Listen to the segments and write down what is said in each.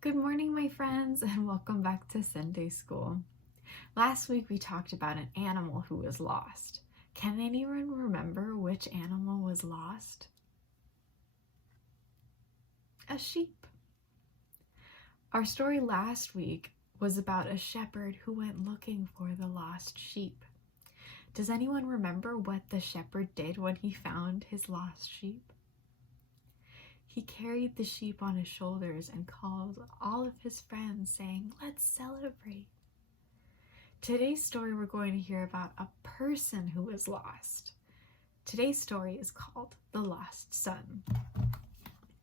Good morning, my friends, and welcome back to Sunday School. Last week we talked about an animal who was lost. Can anyone remember which animal was lost? A sheep. Our story last week was about a shepherd who went looking for the lost sheep. Does anyone remember what the shepherd did when he found his lost sheep? He carried the sheep on his shoulders and called all of his friends, saying, "Let's celebrate." Today's story, we're going to hear about a person who was lost. Today's story is called The Lost Son.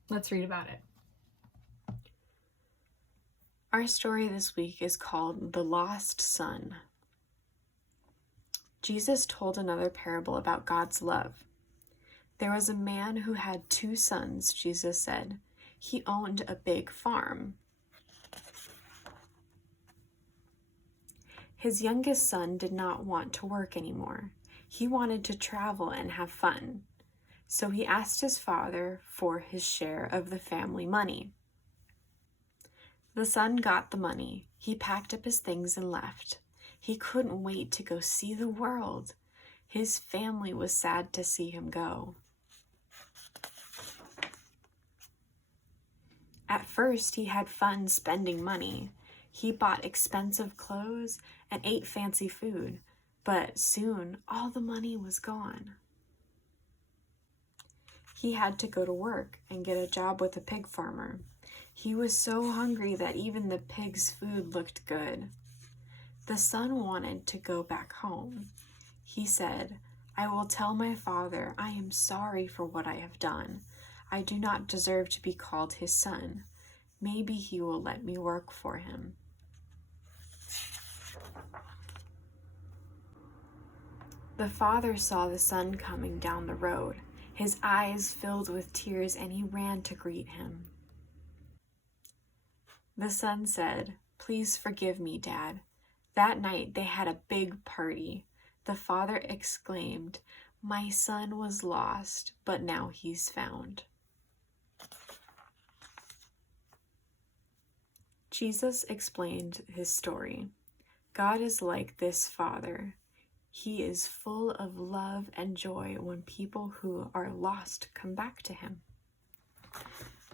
Let's read about it. Our story this week is called The Lost Son. Jesus told another parable about God's love. There was a man who had 2 sons, Jesus said. He owned a big farm. His youngest son did not want to work anymore. He wanted to travel and have fun. So he asked his father for his share of the family money. The son got the money. He packed up his things and left. He couldn't wait to go see the world. His family was sad to see him go. At first, he had fun spending money. He bought expensive clothes and ate fancy food, but soon all the money was gone. He had to go to work and get a job with a pig farmer. He was so hungry that even the pig's food looked good. The son wanted to go back home. He said, "I will tell my father I am sorry for what I have done. I do not deserve to be called his son. Maybe he will let me work for him." The father saw the son coming down the road. His eyes filled with tears, and he ran to greet him. The son said, "Please forgive me, Dad." That night they had a big party. The father exclaimed, "My son was lost, but now he's found." Jesus explained his story. God is like this Father. He is full of love and joy when people who are lost come back to him.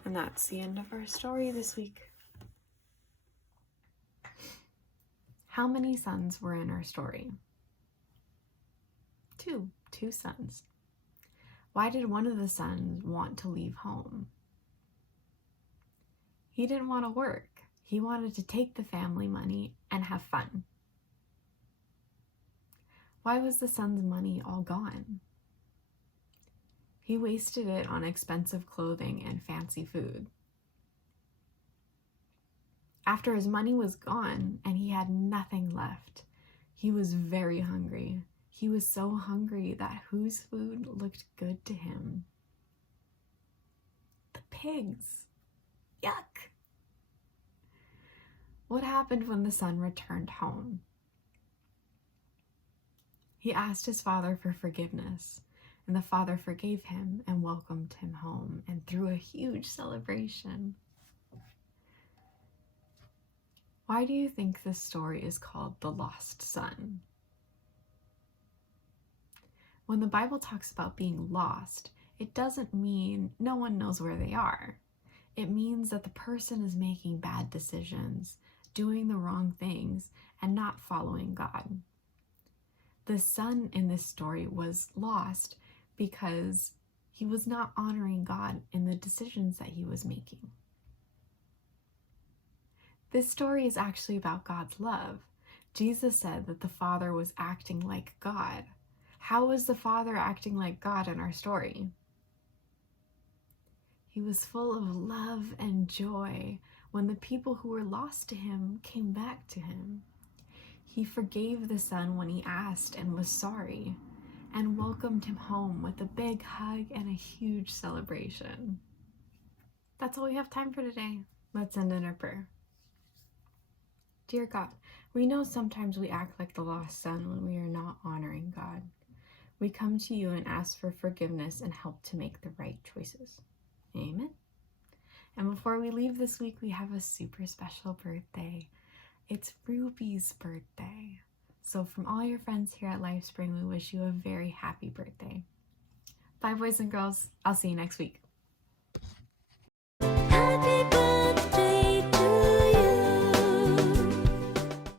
And that's the end of our story this week. How many sons were in our story? 2 sons. Why did one of the sons want to leave home? He didn't want to work. He wanted to take the family money and have fun. Why was the son's money all gone? He wasted it on expensive clothing and fancy food. After his money was gone and he had nothing left, he was very hungry. He was so hungry that whose food looked good to him? The pigs. Yuck! What happened when the son returned home? He asked his father for forgiveness, and the father forgave him and welcomed him home and threw a huge celebration. Why do you think this story is called The Lost Son? When the Bible talks about being lost, it doesn't mean no one knows where they are. It means that the person is making bad decisions, doing the wrong things, and not following God. The son in this story was lost because he was not honoring God in the decisions that he was making. This story is actually about God's love. Jesus said that the Father was acting like God. How was the Father acting like God in our story? He was full of love and joy when the people who were lost to him came back to him. He forgave the son when he asked and was sorry, and welcomed him home with a big hug and a huge celebration. That's all we have time for today. Let's end in a prayer. Dear God, we know sometimes we act like the lost son when we are not honoring God. We come to you and ask for forgiveness and help to make the right choices. Amen. And before we leave this week, we have a super special birthday. It's Ruby's birthday. So from all your friends here at LifeSpring, we wish you a very happy birthday. Bye, boys and girls. I'll see you next week.